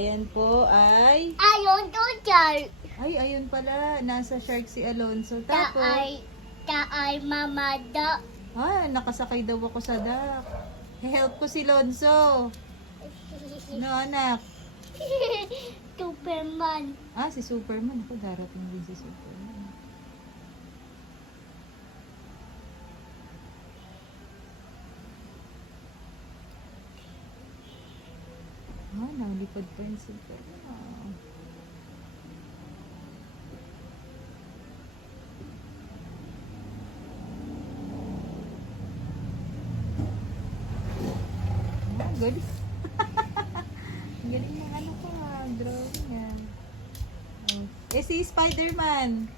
Ayan po ay... Ayun to, Charles. Ay, ayun pala. Nasa shark si Alonso. Ta Tapos... ay mamada. Nakasakay daw ako sa dock. Help ko si Lonso. No, anak? Superman. Si Superman. Ako, darating din si Superman. Nalipad pa yung Superman. Galing. Galing ng ano ko drawing si Spider-Man.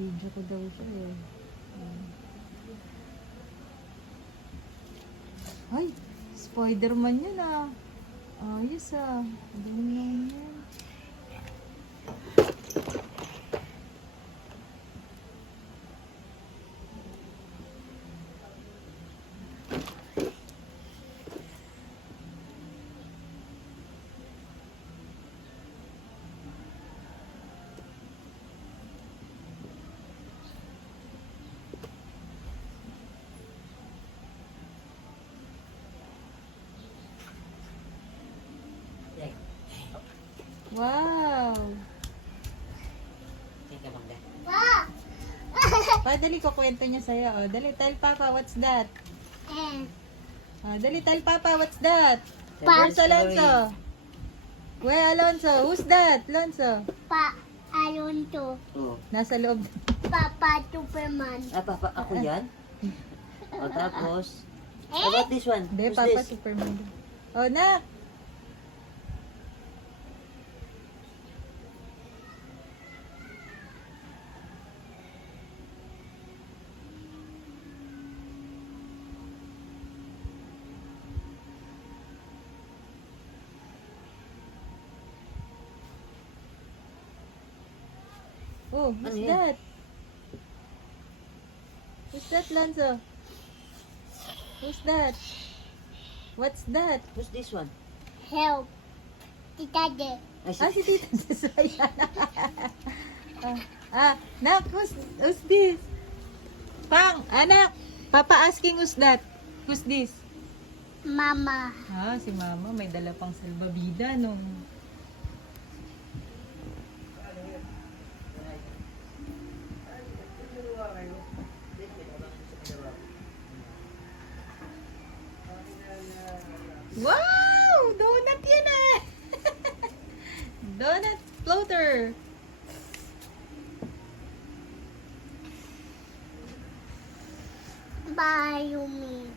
Video ko daw siya Ay, Spider-Man yun Ayos Galing naman yan. Wow! Dali ko kwento niya sa'yo. Dali, tell Papa, what's that? Dali, tell Papa, what's that? Where's Alonso? Where Alonso? Who's that? Alonso? Ayun to. Nasa loob. Papa Superman. Papa, ako yan? Tapos, how about this one? Hindi, Who's Papa this? Superman. Nak! Who's Ano yan? that? Who's that, Lonzo? Who's that? What's that? Who's this one? Help. Tita De. Si Tita Sasaya. Nak, who's this? Pang, anak. Papa asking who's that? Who's this? Mama. Si Mama may dala pang salbabida nung... Wow! Donut yan Donut floater. Bye, Yumi.